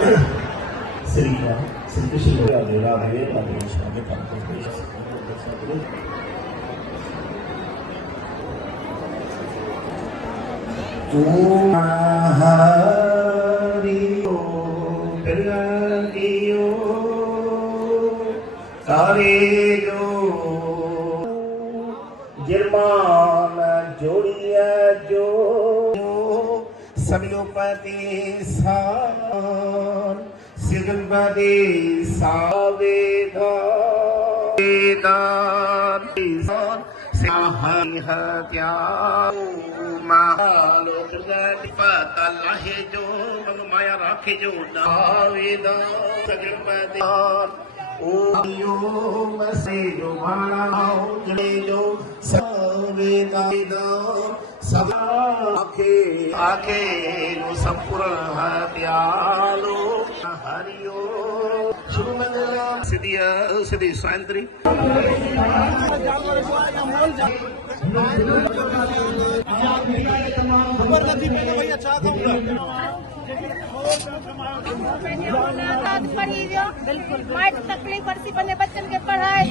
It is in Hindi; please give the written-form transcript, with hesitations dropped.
श्री कृष्ण राधे राधे राधे स्वामी तारे जो जिरमान जोड़िया जो समयोपति सान सिगंबदे सावेदान वेदान सान साहनि हत्या महालोक पता लाहे जो मग माया राखे जो नावेदान सिगंबदे ओ यो मसे जो भाणा जड़े जो सवेदान सब आखे आखे नो संपूर्ण हत्यालो हरियो शुभ मंगला सिद्धि सायंत्री पढ़ी जो बिल्कुल माइट तकलीफ बच्चन के पढ़ाए